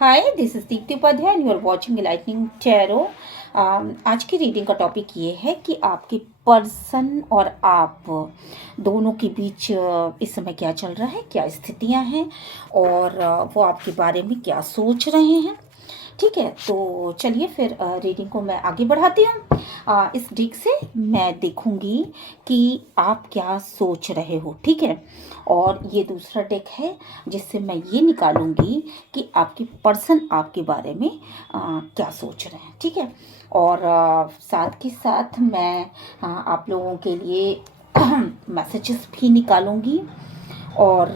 Hi, this is Deepti Upadhyay and you are watching Lightning Tarot. आज की reading का topic ये है कि आपके पर्सन और आप दोनों के बीच इस समय क्या चल रहा है, क्या स्थितियां हैं और वो आपके बारे में क्या सोच रहे हैं। ठीक है, तो चलिए फिर रीडिंग को मैं आगे बढ़ाती हूँ। इस डेक से मैं देखूंगी कि आप क्या सोच रहे हो। ठीक है, और ये दूसरा डेक है जिससे मैं ये निकालूंगी कि आपके पर्सन आपके बारे में क्या सोच रहे हैं। ठीक है, और साथ के साथ मैं आप लोगों के लिए मैसेजेस भी निकालूंगी और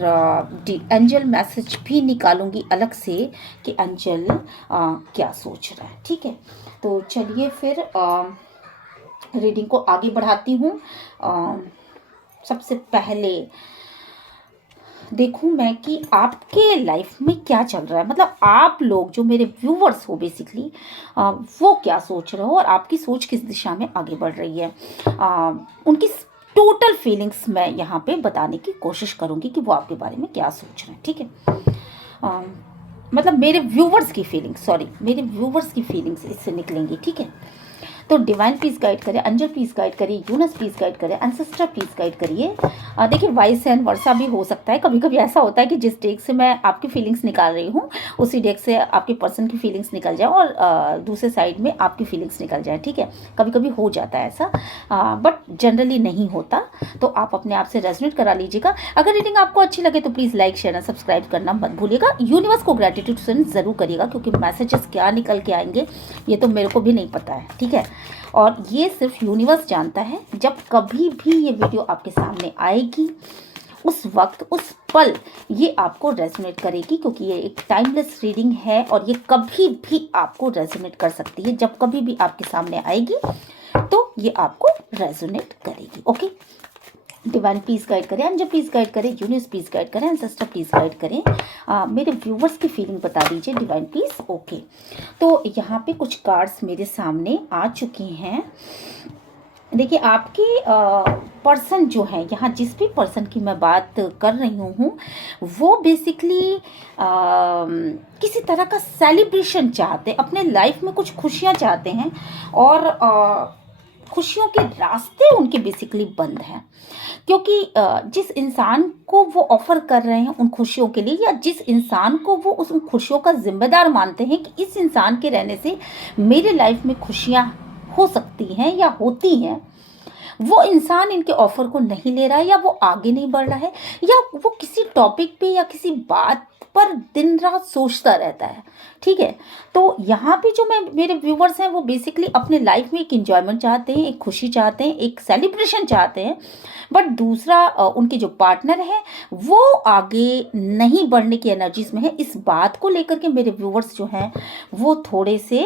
एंजल मैसेज भी निकालूंगी अलग से कि एंजल क्या सोच रहा है। ठीक है, तो चलिए फिर रीडिंग को आगे बढ़ाती हूँ। सबसे पहले देखूं मैं कि आपके लाइफ में क्या चल रहा है, मतलब आप लोग जो मेरे व्यूवर्स हो बेसिकली वो क्या सोच रहे हो और आपकी सोच किस दिशा में आगे बढ़ रही है। उनकी टोटल फीलिंग्स मैं यहाँ पे बताने की कोशिश करूँगी कि वो आपके बारे में क्या सोच रहे हैं। ठीक है, मतलब मेरे व्यूवर्स की फीलिंग्स, सॉरी मेरे व्यूवर्स की फीलिंग्स इससे निकलेंगी। ठीक है, तो डिवाइन प्लीज गाइड करे, अंजल प्लीज गाइड करिए, यूनस प्लीज गाइड करे, एंसेस्टर प्लीज गाइड करिए। देखिए वाइस एंड वर्षा भी हो सकता है, कभी कभी ऐसा होता है कि जिस डेक से मैं आपकी फीलिंग्स निकाल रही हूँ उसी डेक से आपके पर्सन की फीलिंग्स निकल जाए और दूसरे साइड में आपकी फीलिंग्स निकल जाए। ठीक है, कभी कभी हो जाता है ऐसा, बट जनरली नहीं होता। तो आप अपने आप से रेजोनेट करा लीजिएगा। अगर रीडिंग आपको अच्छी लगे तो please like share and subscribe करना मत भूलिएगा। यूनिवर्स को ग्रेटिट्यूड सेंड जरूर करिएगा क्योंकि मैसेजेस क्या निकल के आएंगे ये तो मेरे को भी नहीं पता है। ठीक है, और ये सिर्फ यूनिवर्स जानता है। जब कभी भी ये वीडियो आपके सामने आएगी उस वक्त उस पल ये आपको रेजोनेट करेगी क्योंकि ये एक टाइमलेस रीडिंग है और ये कभी भी आपको रेजोनेट कर सकती है। जब कभी भी आपके सामने आएगी तो ये आपको रेजोनेट करेगी। ओके, डिवाइन प्लीज गाइड करें, अंजल प्लीज गाइड करें, यूनिवर्स प्लीज गाइड करें, एंसेस्टर प्लीज गाइड करें। मेरे व्यूवर्स की फीलिंग बता दीजिए डिवाइन प्लीज। ओके, तो यहाँ पे कुछ कार्ड्स मेरे सामने आ चुकी हैं। देखिए आपके पर्सन जो है, यहाँ जिस भी पर्सन की मैं बात कर रही हूँ वो बेसिकली किसी तरह का सेलिब्रेशन चाहते हैं, अपने लाइफ में कुछ खुशियाँ चाहते हैं और खुशियों के रास्ते उनके बेसिकली बंद हैं क्योंकि जिस इंसान को वो ऑफर कर रहे हैं उन खुशियों के लिए, या जिस इंसान को वो उस खुशियों का जिम्मेदार मानते हैं कि इस इंसान के रहने से मेरे लाइफ में खुशियां हो सकती हैं या होती हैं, वो इंसान इनके ऑफर को नहीं ले रहा है या वो आगे नहीं बढ़ रहा है या वो किसी टॉपिक पे या किसी बात पर दिन रात सोचता रहता है। ठीक है, तो यहाँ पे जो मेरे व्यूवर्स हैं वो बेसिकली अपने लाइफ में एक इंजॉयमेंट चाहते हैं, एक खुशी चाहते हैं, एक सेलिब्रेशन चाहते हैं, बट दूसरा उनके जो पार्टनर है वो आगे नहीं बढ़ने की एनर्जीज में है। इस बात को लेकर के मेरे व्यूवर्स जो हैं वो थोड़े से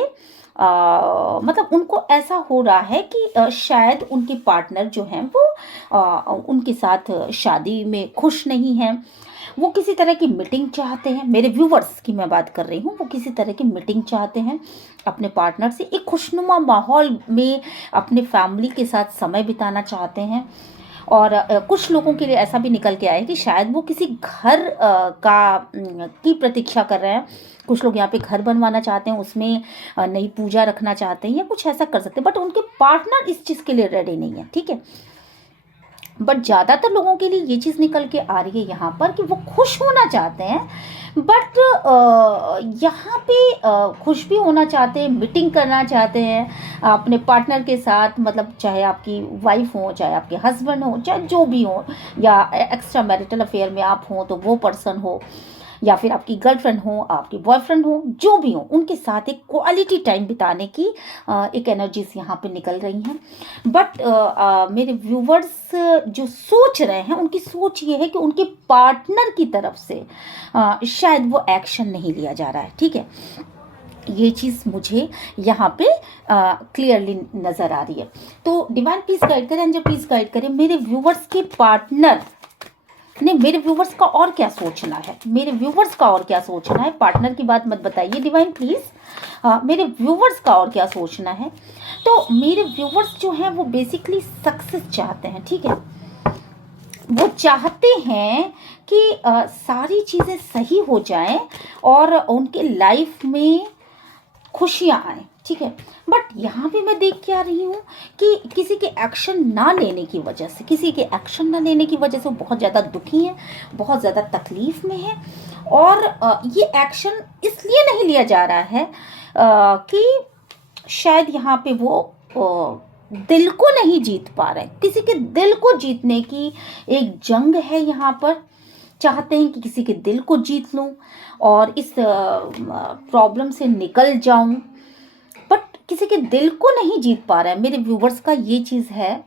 मतलब उनको ऐसा हो रहा है कि शायद उनके पार्टनर जो हैं वो उनके साथ शादी में खुश नहीं हैं। वो किसी तरह की मीटिंग चाहते हैं, मेरे व्यूवर्स की मैं बात कर रही हूँ, वो किसी तरह की मीटिंग चाहते हैं अपने पार्टनर से, एक खुशनुमा माहौल में अपने फैमिली के साथ समय बिताना चाहते हैं। और कुछ लोगों के लिए ऐसा भी निकल के आया है कि शायद वो किसी घर की प्रतीक्षा कर रहे हैं। कुछ लोग यहाँ पे घर बनवाना चाहते हैं, उसमें नई पूजा रखना चाहते हैं या कुछ ऐसा कर सकते हैं, बट उनके पार्टनर इस चीज़ के लिए रेडी नहीं है। ठीक है, बट ज़्यादातर लोगों के लिए ये चीज़ निकल के आ रही है यहाँ पर कि वो खुश होना चाहते हैं, बट यहाँ पे खुश भी होना चाहते हैं, मीटिंग करना चाहते हैं अपने पार्टनर के साथ, मतलब चाहे आपकी वाइफ हो, चाहे आपके हस्बैंड हो, चाहे जो भी हो, या एक्स्ट्रा मैरिटल अफेयर में आप हो तो वो पर्सन हो, या फिर आपकी गर्लफ्रेंड हो, आपकी बॉयफ्रेंड हो, जो भी हो, उनके साथ एक क्वालिटी टाइम बिताने की एक एनर्जीज यहाँ पे निकल रही हैं। बट मेरे व्यूवर्स जो सोच रहे हैं उनकी सोच ये है कि उनके पार्टनर की तरफ से शायद वो एक्शन नहीं लिया जा रहा है। ठीक है, ये चीज़ मुझे यहाँ पे क्लियरली नज़र आ रही है। तो डिवाइन प्लीज गाइड करें, एंजल प्लीज गाइड करें, मेरे व्यूवर्स के पार्टनर नहीं, मेरे व्यूवर्स का और क्या सोचना है, मेरे व्यूवर्स का और क्या सोचना है। पार्टनर की बात मत बताइए डिवाइन प्लीज, मेरे व्यूवर्स का और क्या सोचना है। तो मेरे व्यूवर्स जो हैं वो बेसिकली सक्सेस चाहते हैं। ठीक है, वो चाहते हैं कि सारी चीज़ें सही हो जाएं और उनके लाइफ में खुशियाँ आए, ठीक है। बट यहाँ पे मैं देख के आ रही हूँ कि किसी के एक्शन ना लेने की वजह से, किसी के एक्शन ना लेने की वजह से वो बहुत ज़्यादा दुखी हैं, बहुत ज़्यादा तकलीफ में हैं। और ये एक्शन इसलिए नहीं लिया जा रहा है कि शायद यहाँ पे वो दिल को नहीं जीत पा रहे। किसी के दिल को जीतने की एक जंग है यहाँ पर। चाहते हैं कि किसी के दिल को जीत लूं और इस प्रॉब्लम से निकल जाऊं, बट किसी के दिल को नहीं जीत पा रहा है। मेरे व्यूवर्स का ये चीज़ है।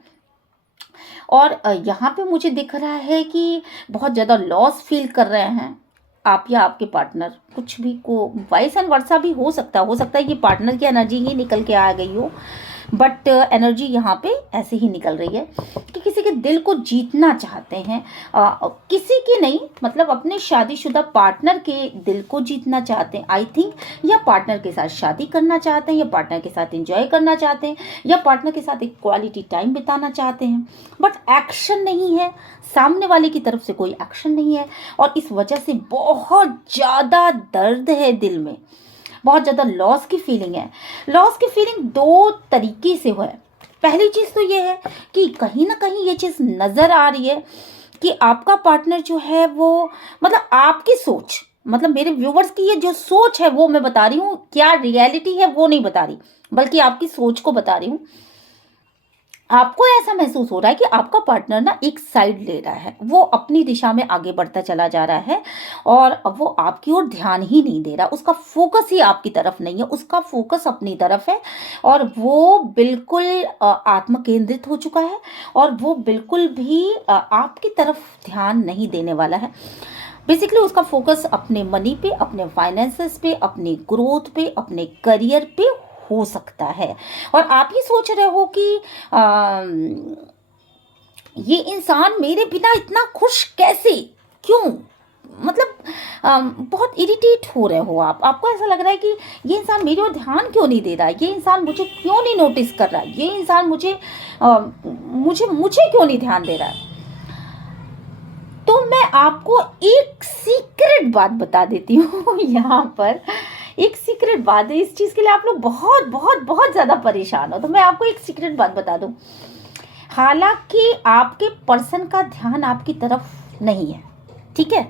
और यहाँ पे मुझे दिख रहा है कि बहुत ज़्यादा लॉस फील कर रहे हैं आप या आपके पार्टनर। कुछ भी को वाइस एंड वर्सा भी हो सकता है ये पार्टनर की एनर्जी ही निकल के आ गई हो, बट एनर्जी यहाँ पे ऐसे ही निकल रही है कि किसी के दिल को जीतना चाहते हैं। किसी की नहीं, मतलब अपने शादीशुदा पार्टनर के दिल को जीतना चाहते हैं आई थिंक, या पार्टनर के साथ शादी करना चाहते हैं, या पार्टनर के साथ एंजॉय करना चाहते हैं, या पार्टनर के साथ एक क्वालिटी टाइम बिताना चाहते हैं। बट एक्शन नहीं है, सामने वाले की तरफ से कोई एक्शन नहीं है और इस वजह से बहुत ज़्यादा दर्द है दिल में, बहुत ज़्यादा लॉस की फीलिंग है। लॉस की फीलिंग दो तरीके से है। पहली चीज़ तो ये है कि कहीं ना कहीं ये चीज़ नज़र आ रही है कि आपका पार्टनर जो है वो, मतलब आपकी सोच, मतलब मेरे व्यूवर्स की ये जो सोच है वो मैं बता रही हूँ, क्या रियलिटी है वो नहीं बता रही, बल्कि आपकी सोच को बता रही हूँ। आपको ऐसा महसूस हो रहा है कि आपका पार्टनर ना एक साइड ले रहा है, वो अपनी दिशा में आगे बढ़ता चला जा रहा है और वो आपकी ओर ध्यान ही नहीं दे रहा। उसका फोकस ही आपकी तरफ नहीं है, उसका फोकस अपनी तरफ है और वो बिल्कुल आत्म केंद्रित हो चुका है और वो बिल्कुल भी आपकी तरफ ध्यान नहीं देने वाला है। बेसिकली उसका फोकस अपने मनी पे, अपने फाइनेंसेस पे, अपनी ग्रोथ पे, अपने करियर पे हो सकता है। और आप ही सोच रहे हो कि ये इंसान मेरे बिना इतना खुश कैसे, क्यों, मतलब बहुत इरिटेट हो रहे हो आप। आपको ऐसा लग रहा है कि ये इंसान मेरे ओर ध्यान क्यों नहीं दे रहा है, ये इंसान मुझे क्यों नहीं नोटिस कर रहा है, ये इंसान मुझे क्यों नहीं ध्यान दे रहा है। तो मैं आपको एक सीक्रेट बात बता देती हूँ यहाँ पर। एक सीक्रेट बात है, इस चीज़ के लिए आप लोग बहुत बहुत बहुत ज़्यादा परेशान हो, तो मैं आपको एक सीक्रेट बात बता दूँ। हालांकि आपके पर्सन का ध्यान आपकी तरफ नहीं है, ठीक है,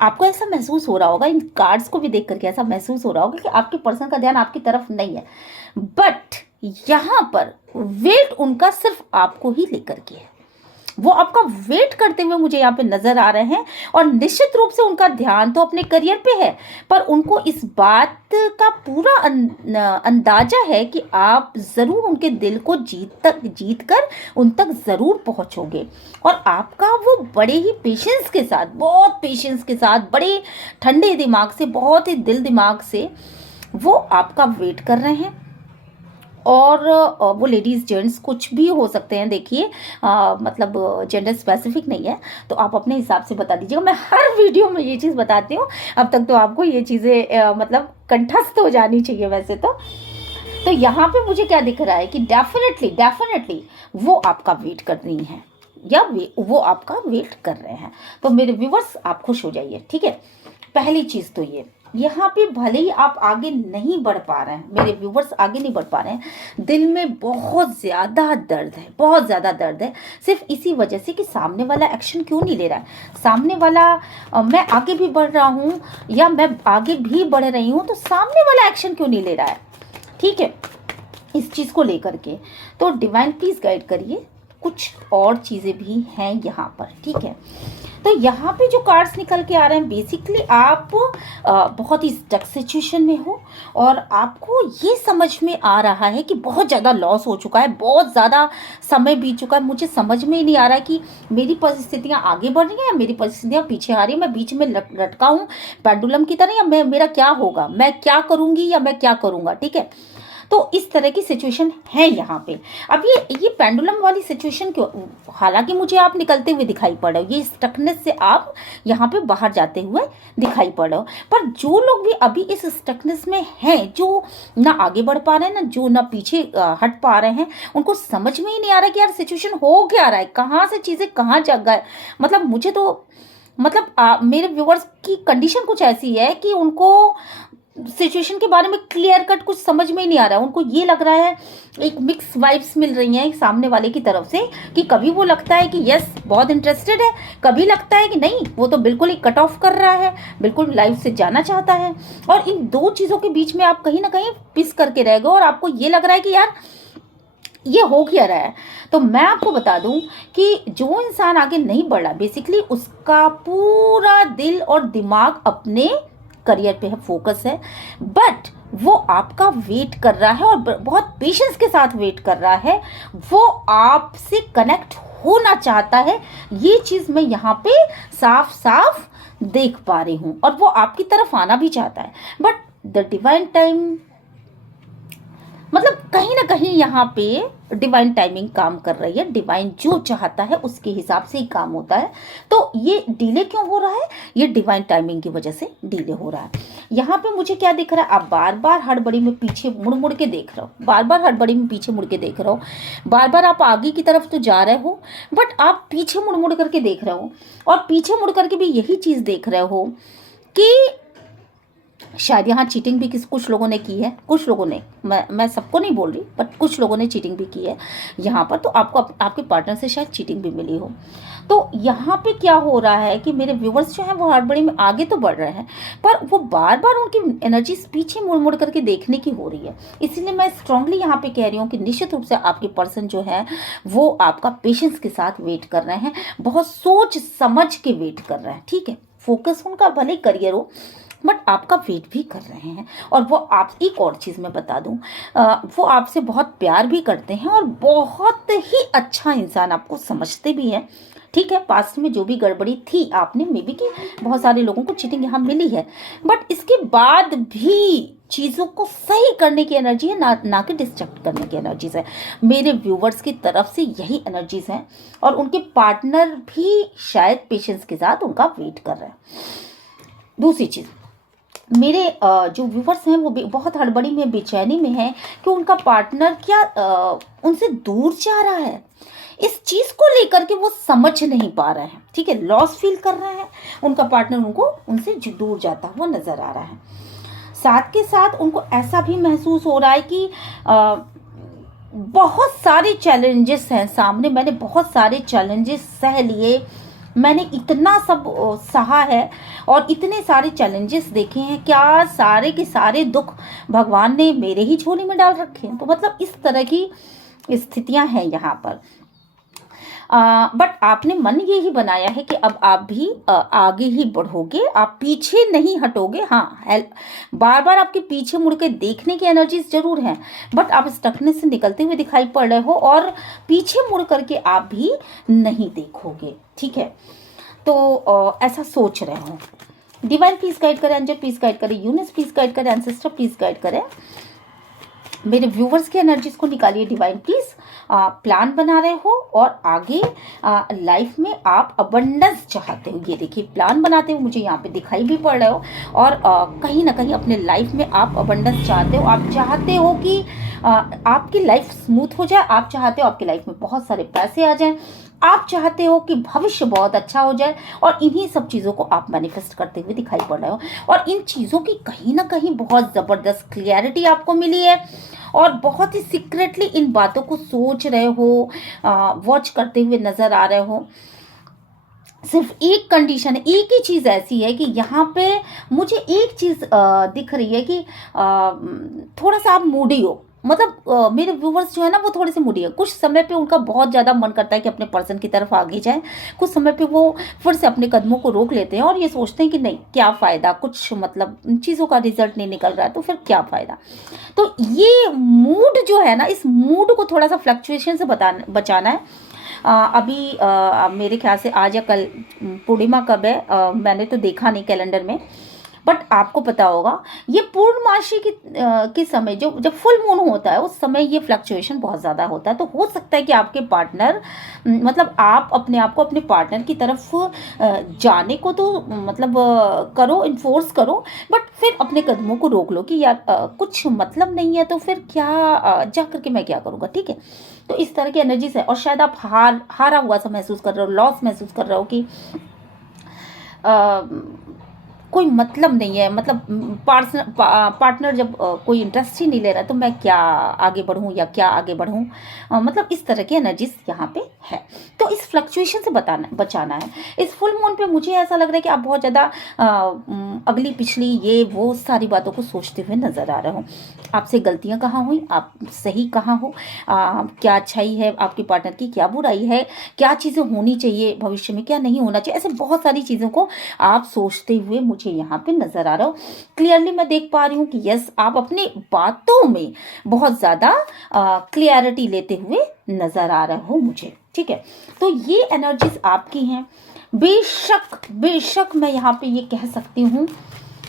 आपको ऐसा महसूस हो रहा होगा, इन कार्ड्स को भी देख करके ऐसा महसूस हो रहा होगा कि आपके पर्सन का ध्यान आपकी तरफ नहीं है, बट यहाँ पर वेट उनका सिर्फ आपको ही लेकर के है। वो आपका वेट करते हुए मुझे यहाँ पे नजर आ रहे हैं और निश्चित रूप से उनका ध्यान तो अपने करियर पे है, पर उनको इस बात का पूरा अंदाजा है कि आप जरूर उनके दिल को जीत कर उन तक जरूर पहुंचोगे। और आपका वो बड़े ही पेशेंस के साथ, बहुत पेशेंस के साथ, बड़े ठंडे दिमाग से, बहुत ही दिल दिमाग से वो आपका वेट कर रहे हैं। और वो लेडीज़ जेंट्स कुछ भी हो सकते हैं, देखिए मतलब जेंडर स्पेसिफिक नहीं है, तो आप अपने हिसाब से बता दीजिएगा। मैं हर वीडियो में ये चीज़ बताती हूँ, अब तक तो आपको ये चीज़ें मतलब कंठस्थ हो जानी चाहिए वैसे तो यहाँ पे मुझे क्या दिख रहा है कि डेफिनेटली वो आपका वेट कर रही हैं या वो आपका वेट कर रहे हैं। तो मेरे व्यूवर्स आप खुश हो जाइए, ठीक है। पहली चीज़ तो ये, यहाँ पे भले ही आप आगे नहीं बढ़ पा रहे हैं, मेरे व्यूवर्स आगे नहीं बढ़ पा रहे हैं, दिल में बहुत ज़्यादा दर्द है, बहुत ज़्यादा दर्द है, सिर्फ इसी वजह से कि सामने वाला एक्शन क्यों नहीं ले रहा है। सामने वाला मैं आगे भी बढ़ रहा हूँ या मैं आगे भी बढ़ रही हूँ, तो सामने वाला एक्शन क्यों नहीं ले रहा है, ठीक है, इस चीज़ को लेकर के। तो डिवाइन प्लीज़ गाइड करिए, कुछ और चीज़ें भी हैं यहाँ पर, ठीक है। तो यहाँ पे जो कार्ड्स निकल के आ रहे हैं, बेसिकली आप बहुत ही स्टक सिचुएशन में हो और आपको ये समझ में आ रहा है कि बहुत ज़्यादा लॉस हो चुका है, बहुत ज़्यादा समय बीत चुका है, मुझे समझ में ही नहीं आ रहा है कि मेरी परिस्थितियाँ आगे बढ़ रही हैं या मेरी परिस्थितियाँ पीछे आ रही हैं, मैं बीच में लटका हूँ पेंडुलम की तरह, या मेरा क्या होगा, मैं क्या करूँगी या मैं क्या करूँगा, ठीक है। तो इस तरह की सिचुएशन है यहाँ पे। अब ये पेंडुलम वाली सिचुएशन क्यों, हालांकि मुझे आप निकलते हुए दिखाई पड़ रहे हो, ये स्टकनेस से आप यहाँ पे बाहर जाते हुए दिखाई पड़ रहे हो, पर जो लोग भी अभी इस स्टकनेस में हैं, जो ना आगे बढ़ पा रहे हैं, ना पीछे हट पा रहे हैं, उनको समझ में ही नहीं आ रहा कि यार सिचुएशन हो क्या रहा है, कहाँ से चीज़ें कहाँ जा गए। मतलब मुझे तो मेरे व्यूअर्स की कंडीशन कुछ ऐसी है कि उनको सिचुएशन के बारे में क्लियर कट कुछ समझ में ही नहीं आ रहा है। उनको ये लग रहा है, एक मिक्स वाइब्स मिल रही हैं सामने वाले की तरफ से, कि कभी वो लगता है कि यस बहुत इंटरेस्टेड है, कभी लगता है कि नहीं वो तो बिल्कुल ही कट ऑफ कर रहा है, बिल्कुल लाइफ से जाना चाहता है। और इन दो चीज़ों के बीच में आप कहीं ना कहीं पिस करके रह गए और आपको ये लग रहा है कि यार ये हो क्या रहा है। तो मैं आपको बता दूं कि जो इंसान आगे नहीं बढ़ रहा, बेसिकली उसका पूरा दिल और दिमाग अपने करियर पे है, फोकस है, बट वो आपका वेट कर रहा है और बहुत पेशेंस के साथ वेट कर रहा है। वो आपसे कनेक्ट होना चाहता है, ये चीज़ मैं यहाँ पे साफ साफ देख पा रही हूँ, और वो आपकी तरफ आना भी चाहता है। बट द डिवाइन टाइम, मतलब कहीं ना कहीं यहाँ पे डिवाइन टाइमिंग काम कर रही है, डिवाइन जो चाहता है उसके हिसाब से ही काम होता है। तो ये डिले क्यों हो रहा है, ये डिवाइन टाइमिंग की वजह से डिले हो रहा है। यहाँ पे मुझे क्या दिख रहा है, आप बार बार हड़बड़ी में पीछे मुड़ मुड़ के देख रहे हो, बार बार हड़बड़ी में पीछे मुड़ के देख रहे हो, बार बार आप आगे की तरफ तो जा रहे हो बट आप पीछे मुड़ मुड़ करके देख रहे हो, और पीछे मुड़ करके भी यही चीज़ देख रहे हो कि शायद यहाँ चीटिंग भी कुछ लोगों ने की है, कुछ लोगों ने, मैं सबको नहीं बोल रही, बट कुछ लोगों ने चीटिंग भी की है यहाँ पर। तो आपको आपके पार्टनर से शायद चीटिंग भी मिली हो। तो यहाँ पे क्या हो रहा है कि मेरे व्यूवर्स जो हैं वो हड़बड़ी में आगे तो बढ़ रहे हैं, पर वो बार बार उनकी एनर्जी पीछे मुड़ मुड़ करके देखने की हो रही है। इसीलिए मैं स्ट्रांगली यहाँ पे कह रही हूँ कि निश्चित रूप से आपके पर्सन जो है वो आपका पेशेंस के साथ वेट कर रहे हैं, बहुत सोच समझ के वेट कर रहे हैं, ठीक है। फोकस उनका भले करियर हो बट आपका वेट भी कर रहे हैं। और वो आप, एक और चीज़ मैं बता दूं, वो आपसे बहुत प्यार भी करते हैं और बहुत ही अच्छा इंसान, आपको समझते भी हैं, ठीक है। पास्ट में जो भी गड़बड़ी थी आपने मे बी कि बहुत सारे लोगों को चीटिंग यहाँ मिली है, बट इसके बाद भी चीज़ों को सही करने की एनर्जी है, ना कि डिस्ट्रक्ट करने की एनर्जीज है। मेरे व्यूवर्स की तरफ से यही एनर्जीज हैं, और उनके पार्टनर भी शायद पेशेंस के साथ उनका वेट कर रहे हैं। दूसरी चीज़, मेरे जो व्यूवर्स हैं वो बहुत हड़बड़ी में, बेचैनी में हैं कि उनका पार्टनर क्या उनसे दूर जा रहा है। इस चीज़ को लेकर के वो समझ नहीं पा रहे हैं, ठीक है। लॉस फील कर रहे हैं, उनका पार्टनर उनसे दूर जाता हुआ नजर आ रहा है। साथ के साथ उनको ऐसा भी महसूस हो रहा है कि बहुत सारे चैलेंजेस हैं सामने, मैंने बहुत सारे चैलेंजेस सह लिए, मैंने इतना सब सहा है और इतने सारे चैलेंजेस देखे हैं, क्या सारे के सारे दुख भगवान ने मेरे ही झोली में डाल रखे हैं। तो मतलब इस तरह की स्थितियां हैं यहाँ पर। बट आपने मन ये ही बनाया है कि अब आप भी आगे ही बढ़ोगे, आप पीछे नहीं हटोगे। हाँ, बार बार आपके पीछे मुड़ के देखने की एनर्जीज जरूर हैं, बट आप स्टकनेस से निकलते हुए दिखाई पड़ रहे हो और पीछे मुड़ करके आप भी नहीं देखोगे, ठीक है। तो ऐसा सोच रहे हो। डिवाइन प्लीज गाइड करें, एंजल प्लीज गाइड करें, यूनिवर्स प्लीज गाइड करें, एंसेस्टर प्लीज गाइड करें। मेरे व्यूवर्स की एनर्जीज को निकालिए डिवाइन प्लीज। प्लान बना रहे हो और आगे लाइफ में आप अबंडेंस चाहते हो, ये देखिए प्लान बनाते हो मुझे यहाँ पे दिखाई भी पड़ रहे हो, और कहीं ना कहीं अपने लाइफ में आप अबंडेंस चाहते हो। आप चाहते हो कि आपकी लाइफ स्मूथ हो जाए, आप चाहते हो आपकी लाइफ में बहुत सारे पैसे आ जाएं, आप चाहते हो कि भविष्य बहुत अच्छा हो जाए, और इन्हीं सब चीज़ों को आप मैनिफेस्ट करते हुए दिखाई पड़ रहे हो। और इन चीज़ों की कहीं ना कहीं बहुत ज़बरदस्त क्लियरिटी आपको मिली है, और बहुत ही सीक्रेटली इन बातों को सोच रहे हो, वॉच करते हुए नजर आ रहे हो। सिर्फ एक कंडीशन है, एक ही चीज़ ऐसी है कि यहाँ पे मुझे एक चीज़ दिख रही है कि थोड़ा सा आप मूडी हो। मतलब मेरे व्यूवर्स जो है ना वो थोड़े से मूडी है। कुछ समय पे उनका बहुत ज़्यादा मन करता है कि अपने पर्सन की तरफ आगे जाए, कुछ समय पे वो फिर से अपने कदमों को रोक लेते हैं और ये सोचते हैं कि नहीं, क्या फ़ायदा, कुछ मतलब चीज़ों का रिजल्ट नहीं निकल रहा है तो फिर क्या फ़ायदा। तो ये मूड जो है ना, इस मूड को थोड़ा सा फ्लक्चुएशन से बचाना है। अभी मेरे ख्याल से आज या कल, पूर्णिमा कब है मैंने तो देखा नहीं कैलेंडर में, बट आपको पता होगा ये पूर्णमासी के समय जो जब फुल मून होता है उस समय ये फ्लक्चुएशन बहुत ज़्यादा होता है। तो हो सकता है कि आपके पार्टनर मतलब आप अपने आप को अपने पार्टनर की तरफ जाने को तो मतलब करो, इन्फोर्स करो, बट फिर अपने कदमों को रोक लो कि यार कुछ मतलब नहीं है तो फिर क्या जा करके मैं क्या करूँगा, ठीक है। तो इस तरह की एनर्जीज है और शायद आप हारा हुआ सा महसूस कर रहे हो, लॉस महसूस कर रहे हो कि कोई मतलब नहीं है, मतलब पार्टनर जब कोई इंटरेस्ट ही नहीं ले रहा तो मैं क्या आगे बढ़ूं या क्या आगे बढ़ूं, मतलब इस तरह की एनर्जीज यहाँ पे है। तो इस फ्लक्चुएशन से बचाना है। इस फुल मून पे मुझे ऐसा लग रहा है कि आप बहुत ज़्यादा अगली पिछली ये वो सारी बातों को सोचते हुए नजर आ रहे हो। आपसे गलतियाँ कहाँ हुई, आप सही कहाँ हो, क्या अच्छाई है आपके पार्टनर की, क्या बुराई है, क्या चीज़ें होनी चाहिए भविष्य में, क्या नहीं होना चाहिए, ऐसे बहुत सारी चीज़ों को आप सोचते हुए मुझे यहाँ पे नजर आ रहा हो। क्लियरली मैं देख पा रही हूँ कि यस आप अपनी बातों में बहुत ज़्यादा क्लियरिटी लेते हुए नजर आ रहे हो मुझे, ठीक है। तो ये एनर्जीज आपकी हैं। बेशक मैं यहाँ पे ये कह सकती हूँ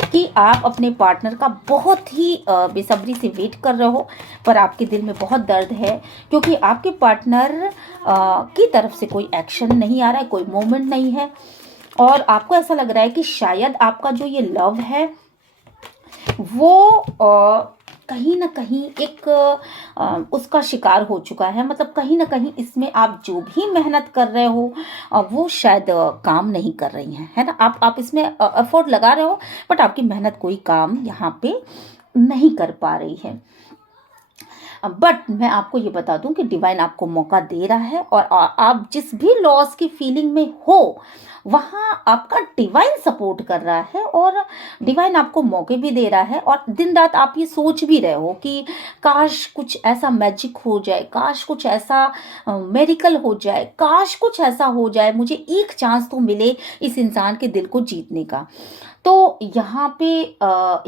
कि आप अपने पार्टनर का बहुत ही बेसब्री से वेट कर रहे हो, पर आपके दिल में बहुत दर्द है क्योंकि आपके पार्टनर की तरफ से कोई एक्शन नहीं आ रहा है, कोई मूवमेंट नहीं है और आपको ऐसा लग रहा है कि शायद आपका जो ये लव है वो कहीं ना कहीं एक उसका शिकार हो चुका है। मतलब कहीं ना कहीं इसमें आप जो भी मेहनत कर रहे हो वो शायद काम नहीं कर रही हैं, है ना। आप इसमें एफर्ट लगा रहे हो बट आपकी मेहनत कोई काम यहाँ पे नहीं कर पा रही है। बट मैं आपको ये बता दूं कि डिवाइन आपको मौका दे रहा है और आप जिस भी लॉस की फीलिंग में हो वहाँ आपका डिवाइन सपोर्ट कर रहा है और डिवाइन आपको मौके भी दे रहा है और दिन रात आप ये सोच भी रहे हो कि काश कुछ ऐसा मैजिक हो जाए, काश कुछ ऐसा मेरिकल हो जाए, काश कुछ ऐसा हो जाए, मुझे एक चांस तो मिले इस इंसान के दिल को जीतने का, तो यहाँ पे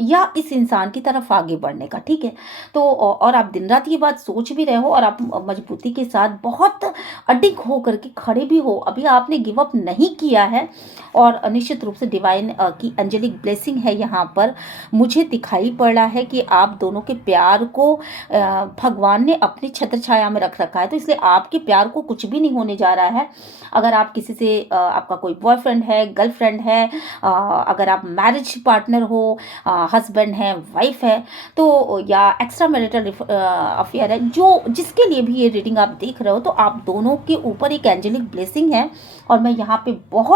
या इस इंसान की तरफ आगे बढ़ने का, ठीक है। तो और आप दिन रात ये बात सोच भी रहे हो और आप मजबूती के साथ बहुत अडिग हो करके खड़े भी हो, अभी आपने गिव अप नहीं किया है और निश्चित रूप से डिवाइन की एंजेलिक ब्लेसिंग है यहाँ पर। मुझे दिखाई पड़ रहा है कि आप दोनों के प्यार को भगवान ने अपनी छत्र छाया में रख रखा है, तो इसलिए आपके प्यार को कुछ भी नहीं होने जा रहा है। अगर आप किसी से आपका कोई बॉयफ्रेंड है, गर्लफ्रेंड है, अगर आप मैरिज पार्टनर हो, हस्बैंड है, वाइफ है, तो या एक्स्ट्रा मैरिटल अफेयर है, जो जिसके लिए भी ये रीडिंग आप देख रहे हो, तो आप दोनों के ऊपर एक एंजेलिक ब्लेसिंग है और मैं यहाँ पे बहुत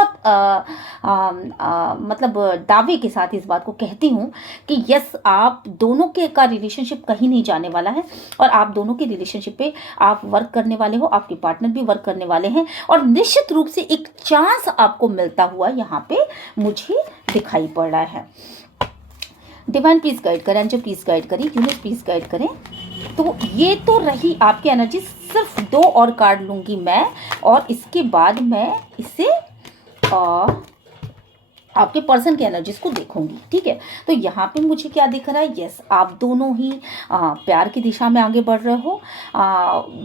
मतलब दावे के साथ इस बात को कहती हूँ कि यस आप दोनों के का रिलेशनशिप कहीं नहीं जाने वाला है और आप दोनों के रिलेशनशिप पे आप वर्क करने वाले हो, आपके पार्टनर भी वर्क करने वाले हैं और निश्चित रूप से एक चांस आपको मिलता हुआ यहाँ पे मुझे दिखाई पड़ रहा है। डिवाइन प्लीज गाइड करें, एंजल प्लीज गाइड करें, यूनिट प्लीज गाइड करें। तो ये तो रही आपकी एनर्जी, सिर्फ 2 और कार्ड लूंगी मैं और इसके बाद मैं इसे आपके पर्सन की एनर्जीज को देखूंगी, ठीक है। तो यहाँ पे मुझे क्या दिख रहा है, यस आप दोनों ही प्यार की दिशा में आगे बढ़ रहे हो,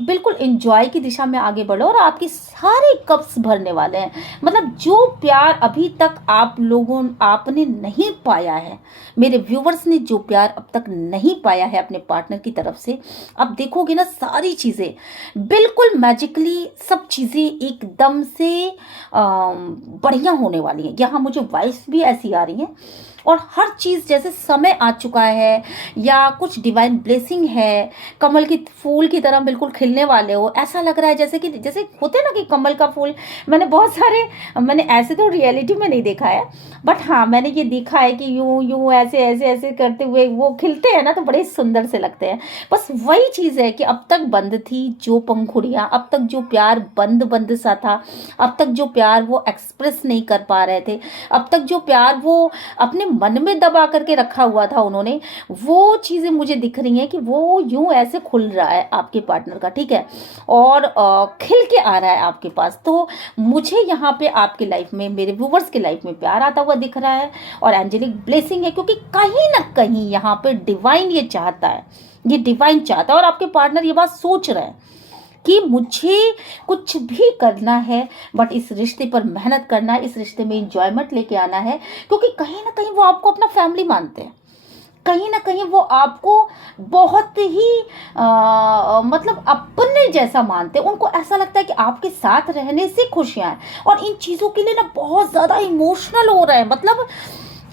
बिल्कुल एंजॉय की दिशा में आगे बढ़ रहे हो और आपके सारे कप्स भरने वाले हैं। मतलब जो प्यार अभी तक आपने नहीं पाया है, मेरे व्यूवर्स ने जो प्यार अब तक नहीं पाया है अपने पार्टनर की तरफ से, अब देखोगे ना सारी चीज़ें बिल्कुल मैजिकली, सब चीज़ें एकदम से बढ़िया होने वाली हैं। यहाँ मुझे वाइब्स भी ऐसी आ रही हैं और हर चीज़ जैसे समय आ चुका है या कुछ डिवाइन ब्लेसिंग है, कमल की फूल की तरह बिल्कुल खिलने वाले हो। ऐसा लग रहा है जैसे होते ना कि कमल का फूल, मैंने ऐसे तो रियलिटी में नहीं देखा है बट हाँ मैंने ये देखा है कि यूं यूं ऐसे ऐसे ऐसे करते हुए वो खिलते हैं ना, तो बड़े सुंदर से लगते हैं। बस वही चीज़ है कि अब तक बंद थी जो पंखुड़ियाँ, अब तक जो प्यार बंद बंद सा था, अब तक जो प्यार वो एक्सप्रेस नहीं कर पा रहे थे, अब तक जो प्यार वो अपने मन में दबा करके रखा हुआ था उन्होंने, वो चीज़ें मुझे दिख रही हैं कि वो यूं ऐसे खुल रहा है आपके पार्टनर का, ठीक है, और खिल के आ रहा है आपके पास। तो मुझे यहाँ पे आपके लाइफ में, मेरे व्यूवर्स के लाइफ में प्यार आता हुआ दिख रहा है और एंजेलिक ब्लेसिंग है, क्योंकि कहीं ना कहीं यहाँ पे डिवाइन ये चाहता है, ये डिवाइन चाहता है और आपके पार्टनर ये बात सोच रहे हैं कि मुझे कुछ भी करना है, बट इस रिश्ते पर मेहनत करना है, इस रिश्ते में इंजॉयमेंट लेके आना है, क्योंकि कहीं ना कहीं वो आपको अपना फैमिली मानते हैं, कहीं ना कहीं वो आपको बहुत ही मतलब अपने जैसा मानते हैं। उनको ऐसा लगता है कि आपके साथ रहने से खुशियाँ हैं, और इन चीज़ों के लिए ना बहुत ज़्यादा इमोशनल हो रहा है, मतलब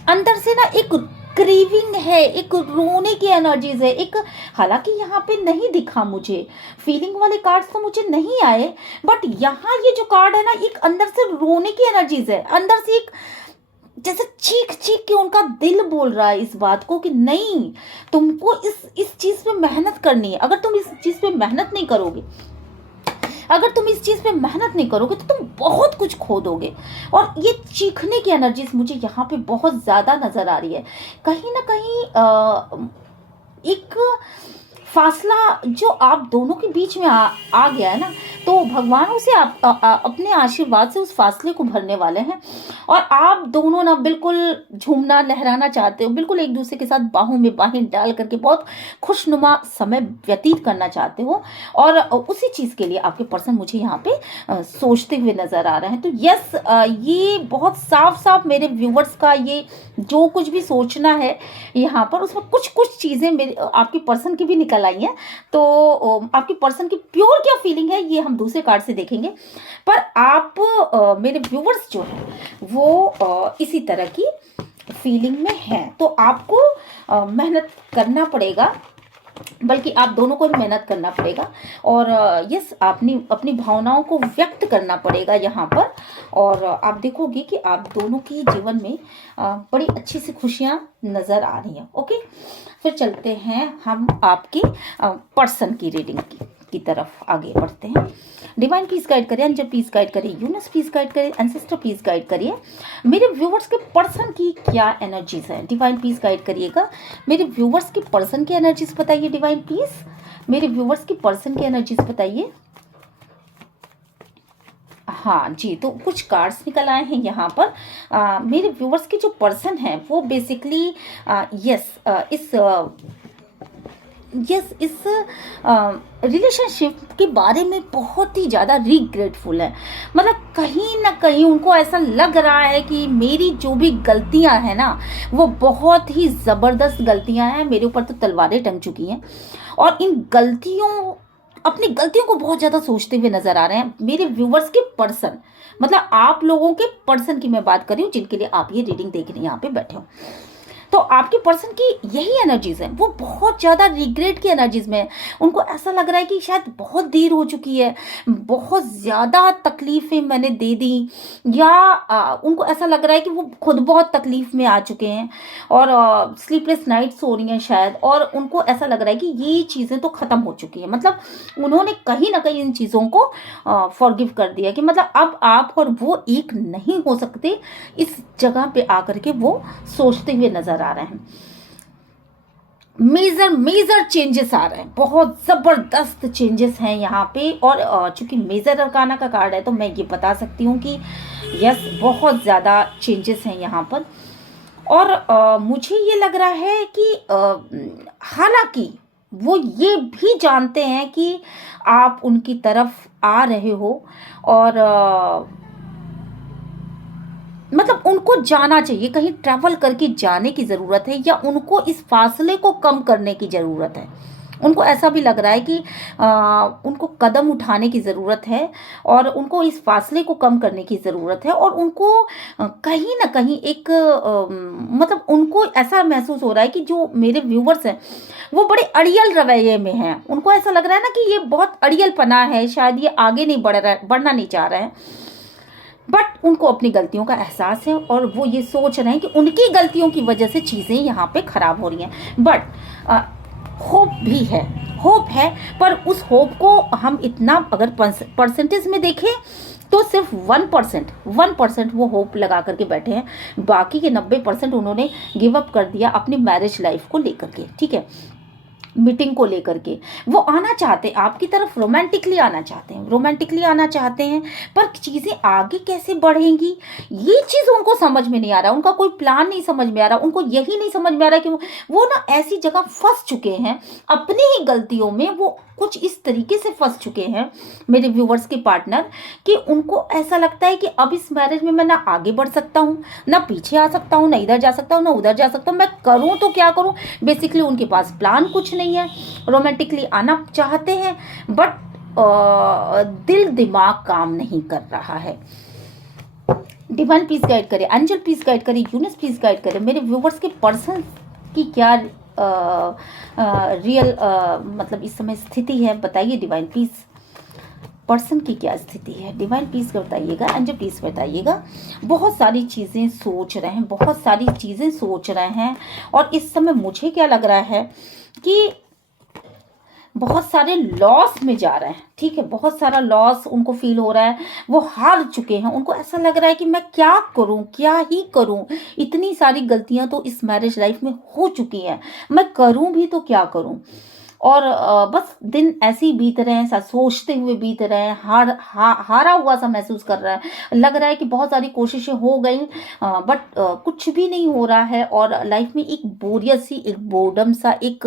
अंदर से ना एक क्रीविंग है, एक रोने की एनर्जीज है, एक, हालांकि यहाँ पे नहीं दिखा मुझे, फीलिंग वाले कार्ड्स तो मुझे नहीं आए, बट यहाँ ये जो कार्ड है ना, एक अंदर से रोने की एनर्जीज है, अंदर से एक जैसे चीख चीख के उनका दिल बोल रहा है इस बात को कि नहीं, तुमको इस चीज पे मेहनत करनी है। अगर तुम इस चीज पे मेहनत नहीं करोगे, अगर तुम इस चीज पे मेहनत नहीं करोगे तो तुम बहुत कुछ खो दोगे। और ये चीखने की एनर्जीज मुझे यहाँ पे बहुत ज्यादा नजर आ रही है। कहीं ना कहीं एक फासला जो आप दोनों के बीच में आ गया है ना, तो भगवान उसे अपने आशीर्वाद से उस फासले को भरने वाले हैं, और आप दोनों ना बिल्कुल झूमना लहराना चाहते हो, बिल्कुल एक दूसरे के साथ बाहों में बाहें डाल करके बहुत खुशनुमा समय व्यतीत करना चाहते हो। और उसी चीज़ के लिए आपके पर्सन मुझे यहाँ पे सोचते हुए नजर आ रहे हैं। तो यस, ये बहुत साफ साफ मेरे व्यूवर्स का ये जो कुछ भी सोचना है यहाँ पर, उसमें कुछ कुछ चीज़ें मेरे आपके पर्सन की भी निकल आई हैं। तो आपके पर्सन की प्योर क्या फीलिंग है ये हम दूसरे कार्ड से देखेंगे, पर आप मेरे व्यूवर्स जो हैं वो इसी तरह की फीलिंग में हैं। तो आपको मेहनत करना पड़ेगा, बल्कि आप दोनों को ही मेहनत करना पड़ेगा, और यस, अपनी अपनी भावनाओं को व्यक्त करना पड़ेगा यहाँ पर। और आप देखोगे कि आप दोनों के जीवन में बड़ी अच्छी सी खुशियाँ नज़र आ रही हैं। ओके, फिर चलते हैं हम आपके पर्सन की रीडिंग की तरफ आगे बढ़ते हैं। डिवाइन पीस गाइड करिए, एंजल पीस गाइड करिए, यूनिवर्स पीस गाइड करिए, एंसेस्टर पीस गाइड करिए। मेरे व्यूवर्स के पर्सन की क्या एनर्जीज है, डिवाइन पीस गाइड करिएगा। मेरे व्यूवर्स के पर्सन की एनर्जीज बताइए डिवाइन पीस, मेरे व्यूवर्स की पर्सन की एनर्जीज बताइए। हाँ जी, तो कुछ कार्ड्स निकल आए हैं यहाँ पर। मेरे व्यूवर्स के जो पर्सन हैं वो बेसिकली इस रिलेशनशिप के बारे में बहुत ही ज़्यादा रिग्रेटफुल है। मतलब कहीं ना कहीं उनको ऐसा लग रहा है कि मेरी जो भी गलतियां हैं ना, वो बहुत ही ज़बरदस्त गलतियां हैं, मेरे ऊपर तो तलवारें टंग चुकी हैं, और इन अपनी गलतियों को बहुत ज़्यादा सोचते हुए नजर आ रहे हैं मेरे व्यूवर्स के पर्सन। मतलब आप लोगों के पर्सन की मैं बात कर रही हूँ, जिनके लिए आप ये रीडिंग देखने यहाँ पे बैठे हो। तो आपके पर्सन की यही एनर्जीज है, वो बहुत ज़्यादा रिग्रेट की एनर्जीज में है। उनको ऐसा लग रहा है कि शायद बहुत देर हो चुकी है, बहुत ज़्यादा तकलीफ़ें मैंने दे दी, या उनको ऐसा लग रहा है कि वो खुद बहुत तकलीफ़ में आ चुके हैं, और स्लीपलेस नाइट्स हो रही हैं शायद, और उनको ऐसा लग रहा है कि ये चीज़ें तो ख़त्म हो चुकी हैं। मतलब उन्होंने कहीं ना कहीं इन चीज़ों को फॉरगिव कर दिया, कि मतलब अब आप और वो एक नहीं हो सकते। इस जगह पे आकर के वो सोचते हुए नजर आ रहे हैं। मेजर चेंजेस आ रहे हैं, बहुत जबरदस्त चेंजेस हैं यहाँ पे। और चूंकि मेजर अरकाना का कार्ड है तो मैं ये बता सकती हूँ कि यस, बहुत ज़्यादा चेंजेस हैं यहाँ पर। और मुझे ये लग रहा है कि हालांकि वो ये भी जानते हैं कि आप उनकी तरफ आ रहे हो, और मतलब उनको जाना चाहिए, कहीं ट्रैवल करके जाने की ज़रूरत है, या उनको इस फासले को कम करने की ज़रूरत है। उनको ऐसा भी लग रहा है कि उनको कदम उठाने की ज़रूरत है, और उनको इस फासले को कम करने की ज़रूरत है। और उनको कहीं ना कहीं एक मतलब उनको ऐसा महसूस हो रहा है कि जो मेरे व्यूवर्स हैं वो बड़े अड़ियल रवैये में हैं। उनको ऐसा लग रहा है ना कि ये बहुत अड़ियलपना है, शायद ये आगे नहीं बढ़ना नहीं चाह रहे हैं, बट उनको अपनी गलतियों का एहसास है, और वो ये सोच रहे हैं कि उनकी गलतियों की वजह से चीज़ें यहाँ पे ख़राब हो रही हैं। बट होप भी है, होप है, पर उस होप को हम इतना अगर परसेंटेज में देखें तो सिर्फ 1% वो होप लगा करके बैठे हैं। बाकी के 90% उन्होंने गिव अप कर दिया अपनी मैरिज लाइफ को लेकर के। ठीक है, मीटिंग को लेकर के वो आना चाहते हैं आपकी तरफ, रोमांटिकली आना चाहते हैं, पर चीज़ें आगे कैसे बढ़ेंगी ये चीज़ उनको समझ में नहीं आ रहा, उनका कोई प्लान नहीं समझ में आ रहा। उनको यही नहीं समझ में आ रहा कि वो ना ऐसी जगह फंस चुके हैं अपनी ही गलतियों में, वो कुछ इस तरीके से फंस चुके हैं मेरे व्यूवर्स के पार्टनर कि उनको ऐसा लगता है कि अब इस मैरिज में मैं ना आगे बढ़ सकता हूँ, ना पीछे आ सकता हूँ, ना इधर जा सकता हूँ, ना उधर जा सकता हूँ, मैं करूँ तो क्या करूँ। बेसिकली उनके पास प्लान कुछ नहीं है, रोमांटिकली आना चाहते हैं बट दिल दिमाग काम नहीं कर रहा है। डिवाइन प्लीज गाइड करे, एंजल प्लीज गाइड करे, यूनिवर्स प्लीज गाइड करे मेरे व्यूवर्स के पर्सन की क्या रियल मतलब इस समय स्थिति है, बताइए डिवाइन प्लीज। पर्सन की क्या स्थिति है, डिवाइन प्लीज बताइएगा, एंजल प्लीज बताइएगा। बहुत सारी चीज़ें सोच रहे हैं, बहुत सारी चीज़ें सोच रहे हैं और इस समय मुझे क्या लग रहा है कि बहुत सारे लॉस में जा रहे हैं, ठीक है, बहुत सारा लॉस उनको फील हो रहा है, वो हार चुके हैं, उनको ऐसा लग रहा है कि मैं क्या करूं, क्या ही करूं, इतनी सारी गलतियां तो इस मैरिज लाइफ में हो चुकी हैं, मैं करूं भी तो क्या करूं। और बस दिन ऐसे ही बीत रहे हैं, सोचते हुए बीत रहे हैं, हारा हुआ सा महसूस कर रहा है, लग रहा है कि बहुत सारी कोशिशें हो गई बट कुछ भी नहीं हो रहा है और लाइफ में एक बोरियत सी, एक बोर्डम सा, एक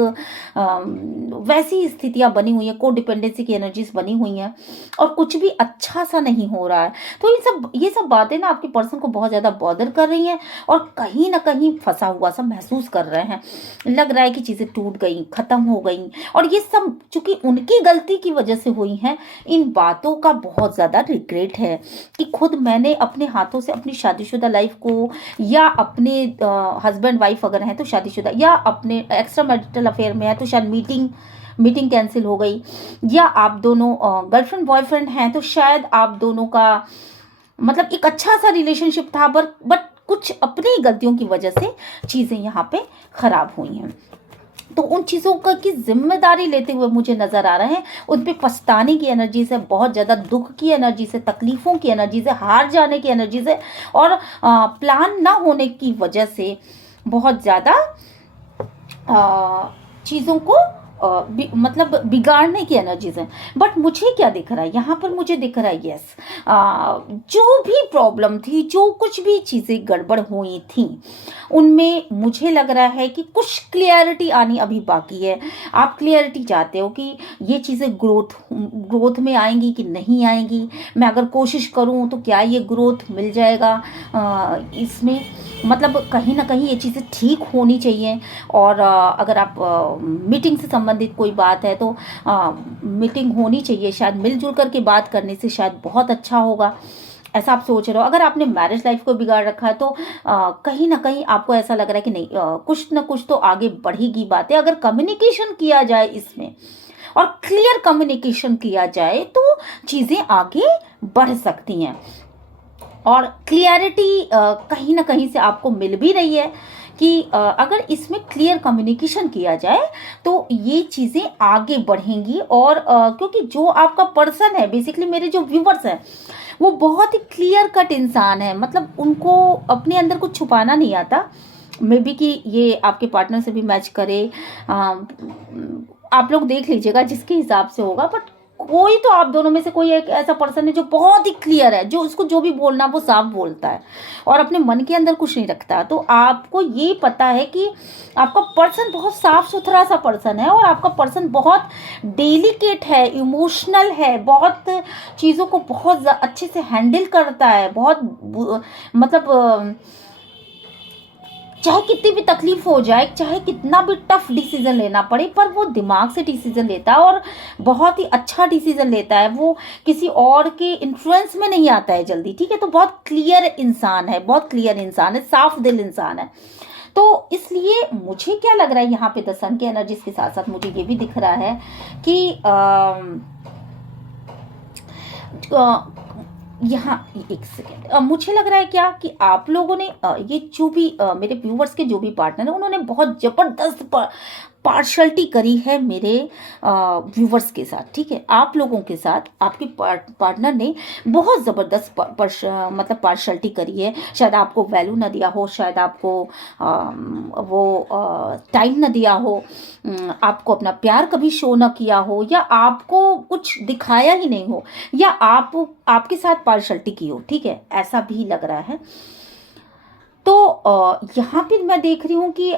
वैसी स्थितियां बनी हुई हैं, को डिपेंडेंसी की एनर्जीज बनी हुई हैं और कुछ भी अच्छा सा नहीं हो रहा है। तो ये सब बातें ना आपके पर्सन को बहुत ज़्यादा बॉदर कर रही हैं और कहीं ना कहीं फंसा हुआ सा महसूस कर रहे हैं, लग रहा है कि चीज़ें टूट गई, ख़त्म हो गई और ये सब चूंकि उनकी गलती की वजह से हुई हैं। इन बातों का बहुत ज़्यादा रिग्रेट है कि खुद मैंने अपने हाथों से अपनी शादीशुदा लाइफ को या अपने हस्बैंड वाइफ अगर हैं तो शादीशुदा, या अपने एक्स्ट्रा मैरिटल अफेयर में है तो शायद मीटिंग कैंसिल हो गई, या आप दोनों गर्लफ्रेंड बॉयफ्रेंड हैं तो शायद आप दोनों का मतलब एक अच्छा सा रिलेशनशिप था बट कुछ अपनी गलतियों की वजह से चीज़ें यहाँ पे खराब हुई हैं। तो उन चीज़ों का की जिम्मेदारी लेते हुए मुझे नज़र आ रहे हैं, उन पे पछताने की एनर्जी से, बहुत ज़्यादा दुख की एनर्जी से, तकलीफ़ों की एनर्जी से, हार जाने की एनर्जी से और प्लान ना होने की वजह से बहुत ज़्यादा चीज़ों को मतलब बिगाड़ने की एनर्जीज हैं। बट मुझे क्या दिख रहा है यहाँ पर, मुझे दिख रहा है यस जो भी प्रॉब्लम थी, जो कुछ भी चीज़ें गड़बड़ हुई थी उनमें मुझे लग रहा है कि कुछ क्लियरिटी आनी अभी बाकी है। आप क्लियरिटी चाहते हो कि ये चीज़ें ग्रोथ में आएंगी कि नहीं आएंगी, मैं अगर कोशिश करूँ तो क्या ये ग्रोथ मिल जाएगा इसमें, मतलब कहीं ना कहीं ये चीज़ें ठीक होनी चाहिए। और अगर आप मीटिंग से संबंधित कोई बात है तो मीटिंग होनी चाहिए, शायद मिलजुल करके बात करने से शायद बहुत अच्छा होगा, ऐसा आप सोच रहे हो। अगर आपने मैरिज लाइफ को बिगाड़ रखा है तो कहीं ना कहीं आपको ऐसा लग रहा है कि नहीं कुछ ना कुछ तो आगे बढ़ेगी बातें, अगर कम्युनिकेशन किया जाए इसमें और क्लियर कम्युनिकेशन किया जाए तो चीज़ें आगे बढ़ सकती हैं। और क्लियरिटी कहीं ना कहीं से आपको मिल भी रही है कि अगर इसमें क्लियर कम्युनिकेशन किया जाए तो ये चीज़ें आगे बढ़ेंगी। और क्योंकि जो आपका पर्सन है, बेसिकली मेरे जो व्यूवर्स हैं वो बहुत ही क्लियर कट इंसान है, मतलब उनको अपने अंदर कुछ छुपाना नहीं आता। मे बी कि ये आपके पार्टनर से भी मैच करे, आप लोग देख लीजिएगा जिसके हिसाब से होगा, बट कोई तो आप दोनों में से कोई एक ऐसा पर्सन है जो बहुत ही क्लियर है, जो उसको जो भी बोलना वो साफ बोलता है और अपने मन के अंदर कुछ नहीं रखता। तो आपको ये पता है कि आपका पर्सन बहुत साफ सुथरा सा पर्सन है और आपका पर्सन बहुत डेलिकेट है, इमोशनल है, बहुत चीज़ों को बहुत अच्छे से हैंडल करता है, बहुत मतलब चाहे कितनी भी तकलीफ हो जाए, चाहे कितना भी टफ डिसीजन लेना पड़े, पर वो दिमाग से डिसीजन लेता है और बहुत ही अच्छा डिसीजन लेता है, वो किसी और के इन्फ्लुएंस में नहीं आता है जल्दी, ठीक है। तो बहुत क्लियर इंसान है, बहुत क्लियर इंसान है, साफ दिल इंसान है। तो इसलिए मुझे क्या लग रहा है यहाँ पे द सन की एनर्जीज के साथ साथ मुझे ये भी दिख रहा है कि यहाँ एक सेकेंड, मुझे लग रहा है क्या कि आप लोगों ने ये जो भी मेरे व्यूवर्स के जो भी पार्टनर है उन्होंने बहुत जबरदस्त पार्शलिटी करी है मेरे व्यूवर्स के साथ, ठीक है। आप लोगों के साथ आपके पार्टनर ने बहुत ज़बरदस्त मतलब पार्शलिटी करी है। शायद आपको वैल्यू ना दिया हो, शायद आपको वो टाइम ना दिया हो, आपको अपना प्यार कभी शो ना किया हो, या आपको कुछ दिखाया ही नहीं हो, या आपके साथ पार्शलिटी की हो, ठीक है, ऐसा भी लग रहा है। तो यहाँ पे मैं देख रही हूँ कि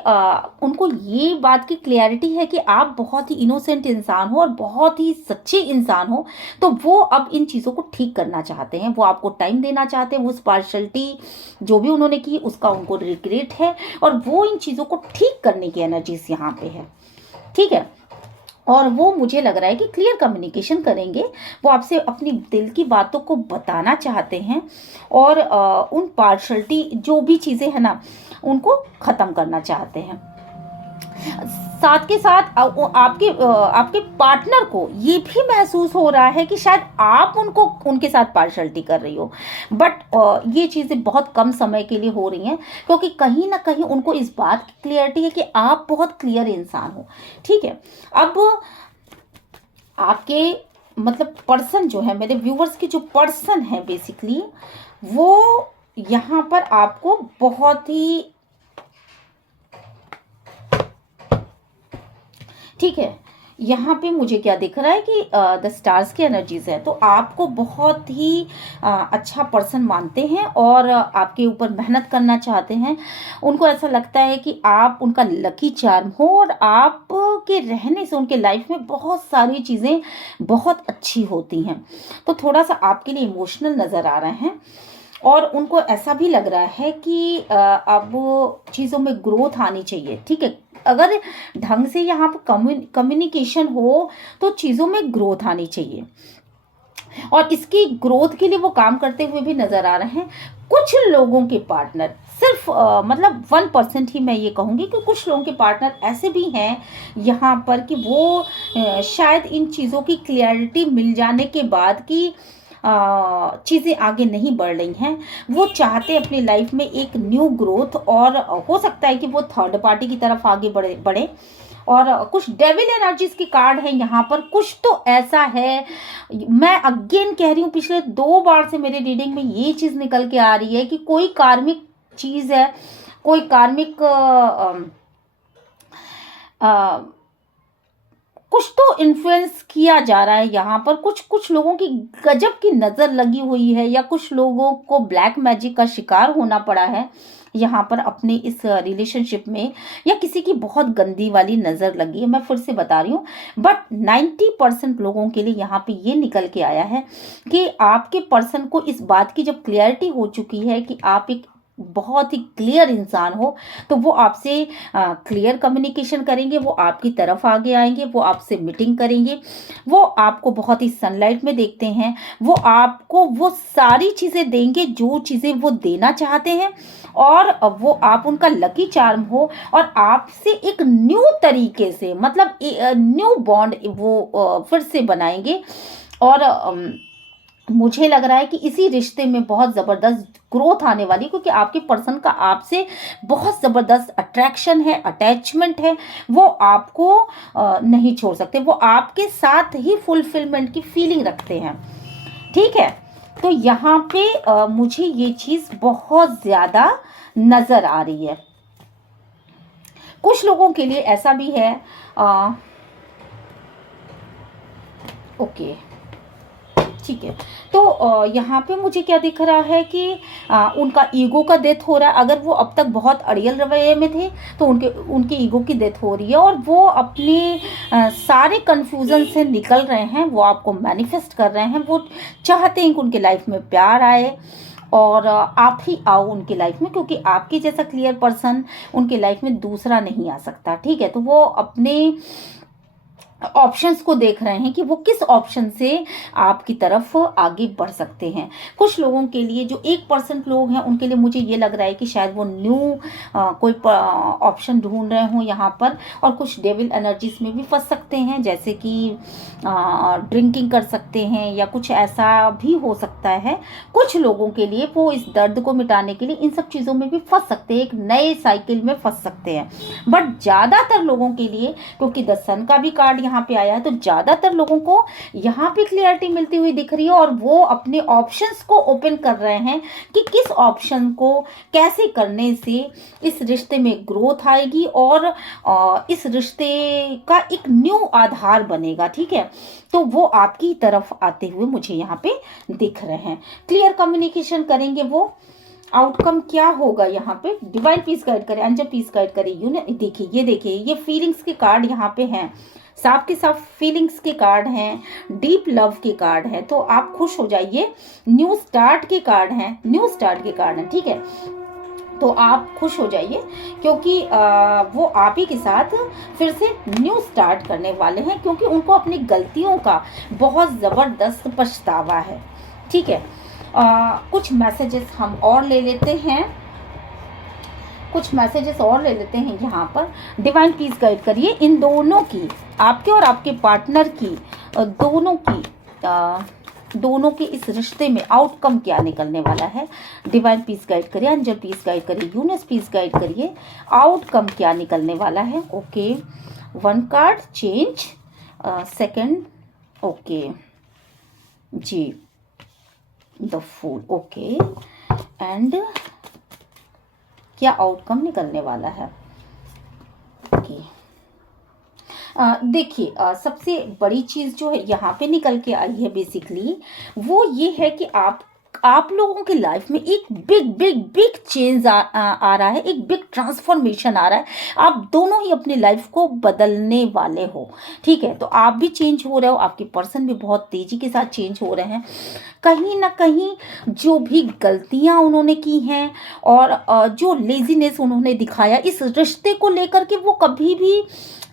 उनको ये बात की क्लैरिटी है कि आप बहुत ही इनोसेंट इंसान हो और बहुत ही सच्चे इंसान हो। तो वो अब इन चीज़ों को ठीक करना चाहते हैं, वो आपको टाइम देना चाहते हैं। वो उस पार्शलिटी जो भी उन्होंने की उसका उनको रिग्रेट है, और वो इन चीज़ों को ठीक करने की एनर्जीज यहाँ पे है, ठीक है। और वो मुझे लग रहा है कि क्लियर कम्युनिकेशन करेंगे, वो आपसे अपनी दिल की बातों को बताना चाहते हैं, और उन पार्शलिटी जो भी चीज़ें हैं ना उनको ख़त्म करना चाहते हैं। साथ के साथ आपके पार्टनर को ये भी महसूस हो रहा है कि शायद आप उनके साथ पार्शलिटी कर रही हो, बट ये चीज़ें बहुत कम समय के लिए हो रही हैं, क्योंकि कहीं ना कहीं उनको इस बात की क्लियरिटी है कि आप बहुत क्लियर इंसान हो, ठीक है। अब आपके मतलब पर्सन जो है, मेरे व्यूवर्स के जो पर्सन है बेसिकली, वो यहाँ पर आपको बहुत ही, ठीक है, यहाँ पे मुझे क्या दिख रहा है कि द स्टार्स की एनर्जीज है, तो आपको बहुत ही अच्छा पर्सन मानते हैं और आपके ऊपर मेहनत करना चाहते हैं। उनको ऐसा लगता है कि आप उनका लकी चार्म हो, और आपके रहने से उनके लाइफ में बहुत सारी चीज़ें बहुत अच्छी होती हैं। तो थोड़ा सा आपके लिए इमोशनल नज़र आ रहे हैं, और उनको ऐसा भी लग रहा है कि अब चीज़ों में ग्रोथ आनी चाहिए, ठीक है। अगर ढंग से यहाँ पर कम्युनिकेशन हो तो चीज़ों में ग्रोथ आनी चाहिए, और इसकी ग्रोथ के लिए वो काम करते हुए भी नजर आ रहे हैं। कुछ लोगों के पार्टनर, सिर्फ मतलब 1% ही मैं ये कहूँगी कि कुछ लोगों के पार्टनर ऐसे भी हैं यहाँ पर कि वो शायद इन चीज़ों की क्लियरिटी मिल जाने के बाद कि चीज़ें आगे नहीं बढ़ रही हैं, वो चाहते हैं अपनी लाइफ में एक न्यू ग्रोथ, और हो सकता है कि वो थर्ड पार्टी की तरफ आगे बढ़े। और कुछ डेविल एनर्जीज के कार्ड हैं यहाँ पर, कुछ तो ऐसा है, मैं अगेन कह रही हूँ, पिछले 2 बार से मेरे रीडिंग में ये चीज़ निकल के आ रही है कि कोई कार्मिक चीज़ है, कोई कार्मिक कुछ तो इन्फ्लुएंस किया जा रहा है यहाँ पर। कुछ लोगों की गजब की नज़र लगी हुई है, या कुछ लोगों को ब्लैक मैजिक का शिकार होना पड़ा है यहाँ पर अपने इस रिलेशनशिप में, या किसी की बहुत गंदी वाली नज़र लगी है। मैं फिर से बता रही हूँ, बट 90% लोगों के लिए यहाँ पे ये निकल के आया है कि आपके पर्सन को इस बात की जब क्लियरिटी हो चुकी है कि आप एक बहुत ही क्लियर इंसान हो, तो वो आपसे क्लियर कम्युनिकेशन करेंगे, वो आपकी तरफ आगे आएंगे, वो आपसे मीटिंग करेंगे, वो आपको बहुत ही सनलाइट में देखते हैं, वो आपको वो सारी चीज़ें देंगे जो चीज़ें वो देना चाहते हैं, और वो आप उनका लकी चार्म हो, और आपसे एक न्यू तरीके से, मतलब न्यू बॉन्ड वो फिर से बनाएंगे। और मुझे लग रहा है कि इसी रिश्ते में बहुत ज़बरदस्त ग्रोथ आने वाली, क्योंकि आपके पर्सन का आपसे बहुत ज़बरदस्त अट्रैक्शन है, अटैचमेंट है, वो आपको नहीं छोड़ सकते, वो आपके साथ ही फुलफिलमेंट की फीलिंग रखते हैं, ठीक है। तो यहाँ पे मुझे ये चीज़ बहुत ज़्यादा नज़र आ रही है। कुछ लोगों के लिए ऐसा भी है, ओके, ठीक है। तो यहाँ पे मुझे क्या दिख रहा है कि उनका ईगो का डेथ हो रहा है। अगर वो अब तक बहुत अड़ियल रवैये में थे, तो उनके ईगो की डेथ हो रही है, और वो अपने सारे कन्फ्यूज़न से निकल रहे हैं, वो आपको मैनिफेस्ट कर रहे हैं, वो चाहते हैं कि उनके लाइफ में प्यार आए, और आप ही आओ उनकी लाइफ में, क्योंकि आपके जैसा क्लियर पर्सन उनके लाइफ में दूसरा नहीं आ सकता, ठीक है। तो वो अपने ऑप्शंस को देख रहे हैं कि वो किस ऑप्शन से आपकी तरफ आगे बढ़ सकते हैं। कुछ लोगों के लिए, जो 1% लोग हैं, उनके लिए मुझे ये लग रहा है कि शायद वो न्यू कोई ऑप्शन ढूंढ रहे हों यहाँ पर, और कुछ डेविल एनर्जीज में भी फंस सकते हैं, जैसे कि ड्रिंकिंग कर सकते हैं, या कुछ ऐसा भी हो सकता है। कुछ लोगों के लिए वो इस दर्द को मिटाने के लिए इन सब चीज़ों में भी फंस सकते हैं, एक नए साइकिल में फंस सकते हैं। बट ज़्यादातर लोगों के लिए, क्योंकि द सन का भी कार्ड यहाँ पे आया है, तो ज्यादातर लोगों को यहाँ पे क्लियरिटी मिलती हुई दिख रही है, और वो अपने ऑप्शंस को ओपन कर रहे हैं कि किस ऑप्शन को कैसे करने से इस रिश्ते में ग्रोथ आएगी, और इस रिश्ते का एक न्यू आधार बनेगा, ठीक है। तो वो आपकी तरफ आते हुए मुझे यहाँ पे दिख रहे हैं। क्लियर कम्युनिकेशन करेंगे वो, आउटकम क्या होगा यहाँ पे, डिवाइन पीस गाइड करे, एंजल पीस गाइड करे, देखिए ये देखिए ये फीलिंग्स के कार्ड यहाँ पे हैं, साफ के साफ फीलिंग्स के कार्ड हैं, डीप लव के कार्ड हैं, तो आप खुश हो जाइए। न्यू स्टार्ट के कार्ड हैं, न्यू स्टार्ट के कार्ड हैं, ठीक है। तो आप खुश हो जाइए क्योंकि वो आप ही के साथ फिर से न्यू स्टार्ट करने वाले हैं, क्योंकि उनको अपनी गलतियों का बहुत ज़बरदस्त पछतावा है, ठीक है। कुछ मैसेजेस हम और ले लेते हैं, कुछ मैसेजेस और ले लेते हैं यहाँ पर। डिवाइन पीस गाइड करिए इन दोनों की, आपके और आपके पार्टनर की, दोनों के इस रिश्ते में आउटकम क्या निकलने वाला है। डिवाइन पीस गाइड करिए, एंजल पीस गाइड करिए, यूनिवर्स पीस गाइड करिए, आउटकम क्या निकलने वाला है। Okay, 1 card change, second, okay जी, द फूल, ओके, एंड क्या आउटकम निकलने वाला है। ओके, देखिए सबसे बड़ी चीज़ जो है यहाँ पे निकल के आई है बेसिकली, वो ये है कि आप लोगों की लाइफ में एक बिग चेंज आ रहा है, एक बिग ट्रांसफॉर्मेशन आ रहा है। आप दोनों ही अपनी लाइफ को बदलने वाले हो, ठीक है। तो आप भी चेंज हो रहे हो, आपके पर्सन भी बहुत तेजी के साथ चेंज हो रहे हैं। कहीं ना कहीं जो भी गलतियां उन्होंने की हैं और जो लेजीनेस उन्होंने दिखाया इस रिश्ते को लेकर के, वो कभी भी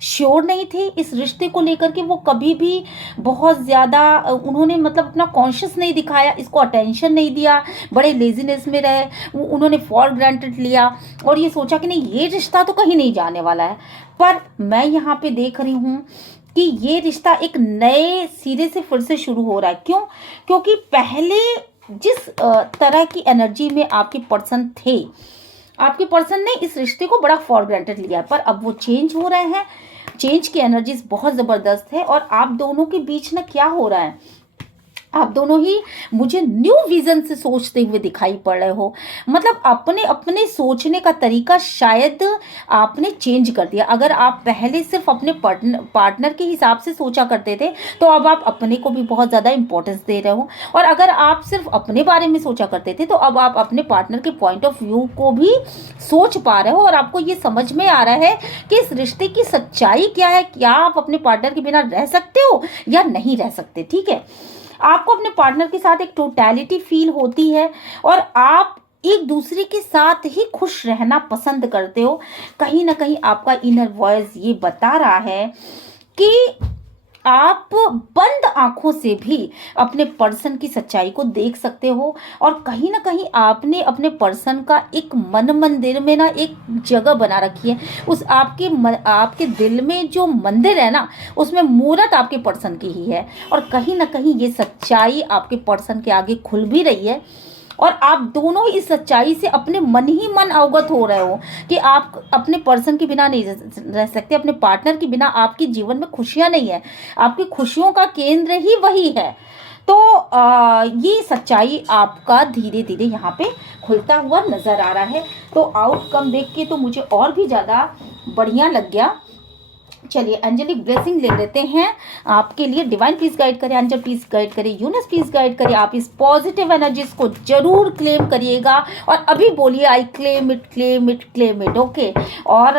श्योर नहीं थे इस रिश्ते को लेकर के, वो कभी भी बहुत ज़्यादा उन्होंने मतलब अपना कॉन्शियस नहीं दिखाया, इसको अटेंशन नहीं दिया, बड़े लेजीनेस में रहे, उन्होंने फॉर ग्रांटेड लिया और ये सोचा कि नहीं ये रिश्ता तो कहीं नहीं जाने वाला है। पर मैं यहाँ पे देख रही हूँ कि ये रिश्ता एक नए सिरे से फिर से शुरू हो रहा है। क्यों? क्योंकि पहले जिस तरह की एनर्जी में आपके पर्सन थे, आपके पर्सन ने इस रिश्ते को बड़ा फॉर ग्रांटेड लिया, पर अब वो चेंज हो रहे हैं, चेंज की एनर्जीज बहुत ज़बरदस्त है। और आप दोनों के बीच ना क्या हो रहा है, आप दोनों ही मुझे न्यू विजन से सोचते हुए दिखाई पड़ रहे हो। मतलब अपने अपने सोचने का तरीका शायद आपने चेंज कर दिया। अगर आप पहले सिर्फ अपने पार्टनर के हिसाब से सोचा करते थे, तो अब आप अपने को भी बहुत ज़्यादा इंपॉर्टेंस दे रहे हो। और अगर आप सिर्फ अपने बारे में सोचा करते थे, तो अब आप अपने पार्टनर के पॉइंट ऑफ व्यू को भी सोच पा रहे हो और आपको ये समझ में आ रहा है कि इस रिश्ते की सच्चाई क्या है। क्या आप अपने पार्टनर के बिना रह सकते हो या नहीं रह सकते, ठीक है। आपको अपने पार्टनर के साथ एक टोटलिटी फील होती है और आप एक दूसरे के साथ ही खुश रहना पसंद करते हो। कहीं ना कहीं आपका इनर वॉइस ये बता रहा है कि आप बंद आंखों से भी अपने पर्सन की सच्चाई को देख सकते हो। और कहीं ना कहीं आपने अपने पर्सन का एक मन मंदिर में ना एक जगह बना रखी है। उस आपके दिल में जो मंदिर है ना, उसमें मूरत आपके पर्सन की ही है। और कहीं ना कहीं ये सच्चाई आपके पर्सन के आगे खुल भी रही है और आप दोनों इस सच्चाई से अपने मन ही मन अवगत हो रहे हो कि आप अपने पर्सन के बिना नहीं रह सकते, अपने पार्टनर के बिना आपके जीवन में खुशियां नहीं है, आपकी खुशियों का केंद्र ही वही है। तो ये सच्चाई आपका धीरे धीरे यहाँ पे खुलता हुआ नजर आ रहा है। तो आउटकम देख के तो मुझे और भी ज़्यादा बढ़िया लग गया। चलिए एंजेलिक ब्लेसिंग ले लेते हैं आपके लिए। डिवाइन पीस गाइड करे, एंजल पीस गाइड करे, यूनिवर्स पीस गाइड करे। आप इस पॉजिटिव एनर्जीज को जरूर क्लेम करिएगा और अभी बोलिए I claim it, claim it, claim it, okay. और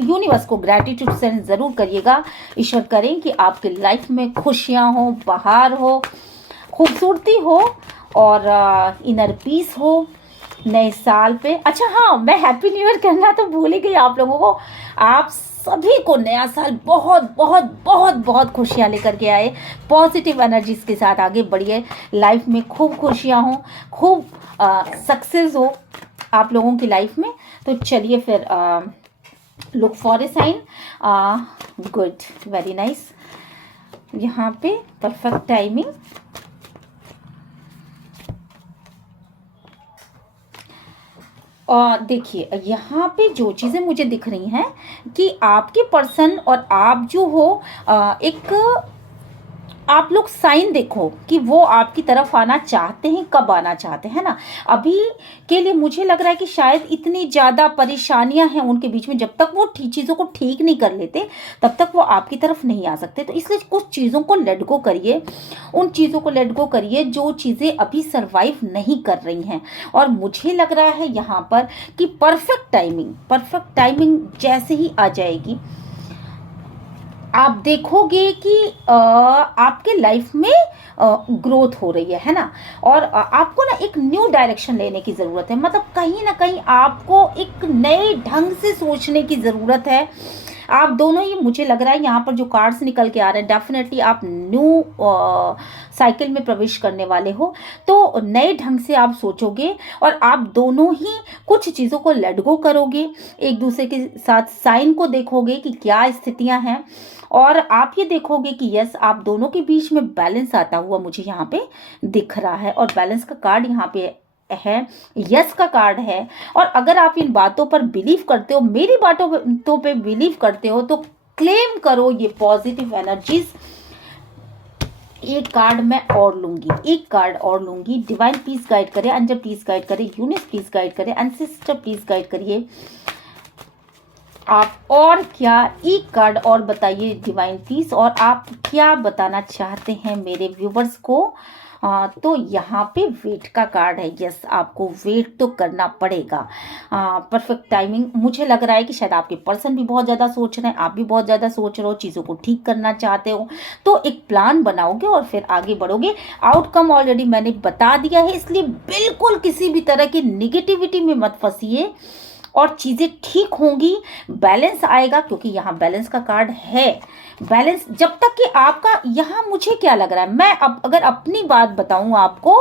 यूनिवर्स को ग्रैटिट्यूड सेंड जरूर करिएगा। ईश्वर करें कि आपके लाइफ में खुशियाँ हो, बहार हो, खूबसूरती हो और इनर पीस हो नए साल पे। अच्छा हाँ, मैं हैप्पी न्यू ईयर करना तो भूल ही गई आप लोगों को। आप सभी को नया साल बहुत बहुत बहुत बहुत खुशियाँ लेकर के आए। पॉजिटिव एनर्जीज के साथ आगे बढ़िए, लाइफ में खूब खुशियाँ हो, खूब सक्सेस हो आप लोगों की लाइफ में। तो चलिए फिर look for a sign. Good, very nice. यहाँ पे परफेक्ट टाइमिंग। और देखिए यहाँ पे जो चीज़ें मुझे दिख रही हैं कि आपके पर्सन और आप जो हो एक आप लोग साइन देखो कि वो आपकी तरफ आना चाहते हैं, कब आना चाहते हैं ना। अभी के लिए मुझे लग रहा है कि शायद इतनी ज़्यादा परेशानियां हैं उनके बीच में, जब तक वो चीज़ों को ठीक नहीं कर लेते तब तक वो आपकी तरफ नहीं आ सकते। तो इसलिए कुछ चीज़ों को लेट गो करिए, उन चीज़ों को लेट गो करिए जो चीज़ें अभी सर्वाइव नहीं कर रही हैं। और मुझे लग रहा है यहाँ पर कि परफेक्ट टाइमिंग जैसे ही आ जाएगी, आप देखोगे कि आपके लाइफ में ग्रोथ हो रही है ना। और आपको ना एक न्यू डायरेक्शन लेने की ज़रूरत है, मतलब कहीं ना कहीं आपको एक नए ढंग से सोचने की ज़रूरत है। आप दोनों ही, मुझे लग रहा है यहाँ पर जो कार्ड्स निकल के आ रहे हैं, डेफिनेटली आप न्यू साइकिल में प्रवेश करने वाले हो। तो नए ढंग से आप सोचोगे और आप दोनों ही कुछ चीज़ों को लेट गो करोगे, एक दूसरे के साथ साइन को देखोगे कि क्या स्थितियां हैं। और आप ये देखोगे कि यस, आप दोनों के बीच में बैलेंस आता हुआ मुझे यहाँ पे दिख रहा है। और बैलेंस का कार्ड यहाँ पे है, यस का कार्ड है। और अगर आप इन बातों पर बिलीव करते हो, मेरी बातों पे बिलीव करते हो, तो क्लेम करो ये पॉजिटिव एनर्जीज। एक कार्ड मैं और लूंगी, एक कार्ड और लूंगी। डिवाइन प्लीज गाइड करे, एंजल प्लीज गाइड करे, यूनिवर्स प्लीज गाइड करे, एंसेस्टर प्लीज गाइड करिए आप। और क्या, एक कार्ड और बताइए डिवाइन प्लीज, और आप क्या बताना चाहते हैं मेरे व्यूवर्स को। तो यहाँ पे वेट का कार्ड है। यस, आपको वेट तो करना पड़ेगा। परफेक्ट टाइमिंग, मुझे लग रहा है कि शायद आपके पर्सन भी बहुत ज़्यादा सोच रहे हैं, आप भी बहुत ज़्यादा सोच रहे हो, चीज़ों को ठीक करना चाहते हो। तो एक प्लान बनाओगे और फिर आगे बढ़ोगे। आउटकम ऑलरेडी मैंने बता दिया है, इसलिए बिल्कुल किसी भी तरह की निगेटिविटी में मत फंसिए और चीज़ें ठीक होंगी, बैलेंस आएगा। क्योंकि यहाँ बैलेंस का कार्ड है। बैलेंस जब तक कि आपका, यहाँ मुझे क्या लग रहा है, मैं अब अगर अपनी बात बताऊं आपको,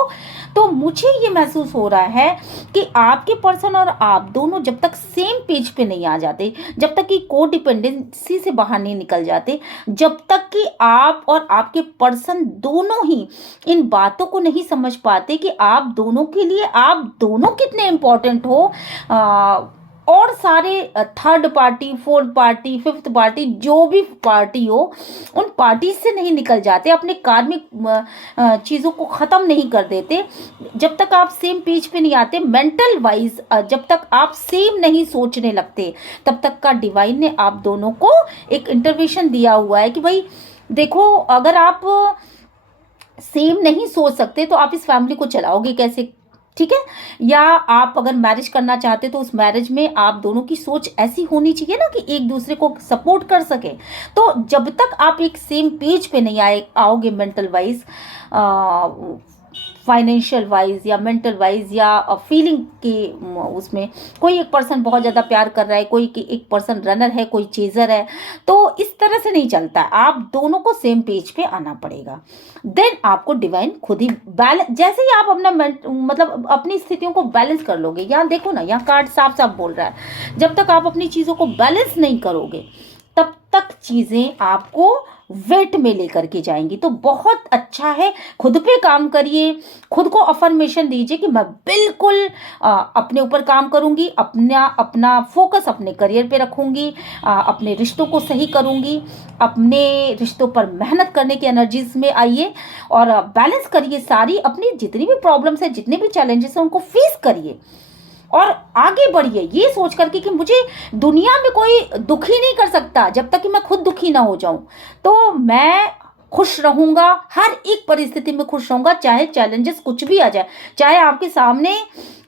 तो मुझे ये महसूस हो रहा है कि आपके पर्सन और आप दोनों जब तक सेम पेज पे नहीं आ जाते, जब तक कि को डिपेंडेंसी से बाहर नहीं निकल जाते, जब तक कि आप और आपके पर्सन दोनों ही इन बातों को नहीं समझ पाते कि आप दोनों के लिए आप दोनों कितने इंपॉर्टेंट हो, और सारे third party, fourth party, fifth party, जो भी पार्टी हो, उन पार्टी से नहीं निकल जाते, अपने कार्मिक चीज़ों को ख़त्म नहीं कर देते जब तक आप सेम पेज पे नहीं आते। मेंटल वाइज जब तक आप सेम नहीं सोचने लगते, तब तक का डिवाइन ने आप दोनों को एक इंटरवेंशन दिया हुआ है कि भाई देखो, अगर आप सेम नहीं सोच सकते तो आप इस फैमिली को चलाओगे कैसे, ठीक है। या आप अगर मैरिज करना चाहते तो उस मैरिज में आप दोनों की सोच ऐसी होनी चाहिए ना कि एक दूसरे को सपोर्ट कर सके। तो जब तक आप एक सेम पेज पे नहीं आओगे, मेंटल वाइज, फाइनेंशियल वाइज या मेंटल वाइज या फीलिंग के उसमें, कोई एक पर्सन बहुत ज़्यादा प्यार कर रहा है, कोई एक पर्सन रनर है, कोई चेजर है, तो इस तरह से नहीं चलता। आप दोनों को सेम पेज पे आना पड़ेगा। देन आपको डिवाइन खुद ही बैलेंस, जैसे ही आप अपना मतलब अपनी स्थितियों को बैलेंस कर लोगे। यहाँ देखो ना, यहाँ कार्ड साफ साफ बोल रहा है, जब तक आप अपनी चीज़ों को बैलेंस नहीं करोगे तब तक चीज़ें आपको वेट में लेकर के जाएंगी। तो बहुत अच्छा है, खुद पे काम करिए, खुद को अफर्मेशन दीजिए कि मैं बिल्कुल अपने ऊपर काम करूंगी, अपना फोकस अपने करियर पे रखूंगी, अपने रिश्तों को सही करूंगी, अपने रिश्तों पर मेहनत करने की एनर्जीज में आइए और बैलेंस करिए। सारी अपनी जितनी भी प्रॉब्लम्स है, जितने भी चैलेंजेस हैं, उनको फेस करिए और आगे बढ़िए, ये सोच करके कि मुझे दुनिया में कोई दुखी नहीं कर सकता जब तक कि मैं खुद दुखी ना हो जाऊं। तो मैं खुश रहूंगा, हर एक परिस्थिति में खुश रहूंगा, चाहे चैलेंजेस कुछ भी आ जाए, चाहे आपके सामने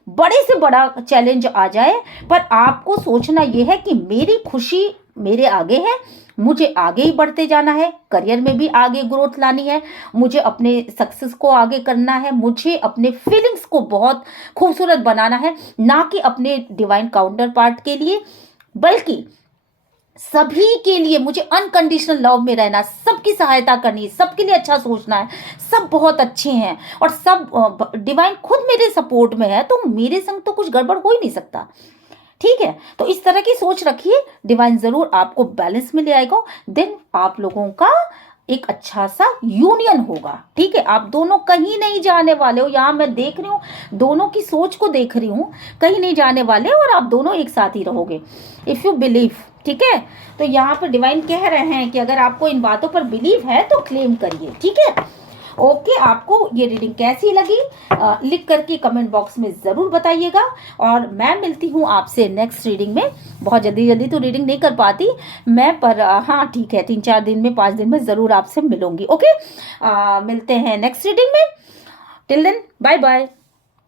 बड़े से बड़ा चैलेंज आ जाए, पर आपको सोचना यह है कि मेरी खुशी मेरे आगे है, मुझे आगे ही बढ़ते जाना है, करियर में भी आगे ग्रोथ लानी है, मुझे अपने सक्सेस को आगे करना है, मुझे अपने फीलिंग्स को बहुत खूबसूरत बनाना है, ना कि अपने डिवाइन काउंटर पार्ट के लिए, बल्कि सभी के लिए मुझे अनकंडीशनल लव में रहना, सबकी सहायता करनी है, सबके लिए अच्छा सोचना है। सब बहुत अच्छे हैं और सब डिवाइन खुद मेरे सपोर्ट में है, तो मेरे संग तो कुछ गड़बड़ हो ही नहीं सकता, ठीक है। तो इस तरह की सोच रखिए, डिवाइन जरूर आपको बैलेंस में ले आएगा। देन आप लोगों का एक अच्छा सा यूनियन होगा, ठीक है। आप दोनों कहीं नहीं जाने वाले हो, यहाँ मैं देख रही हूँ, दोनों की सोच को देख रही हूँ, कहीं नहीं जाने वाले और आप दोनों एक साथ ही रहोगे, इफ यू बिलीव, ठीक है। तो यहाँ पर डिवाइन कह रहे हैं कि अगर आपको इन बातों पर बिलीव है तो क्लेम करिए, ठीक है। ओके, आपको ये रीडिंग कैसी लगी लिख करके कमेंट बॉक्स में ज़रूर बताइएगा, और मैं मिलती हूँ आपसे नेक्स्ट रीडिंग में। बहुत जल्दी जल्दी तो रीडिंग नहीं कर पाती मैं, पर हाँ ठीक है, 3-4 दिन में, 5 दिन में ज़रूर आपसे मिलूंगी। ओके, मिलते हैं नेक्स्ट रीडिंग में। Till then, bye bye.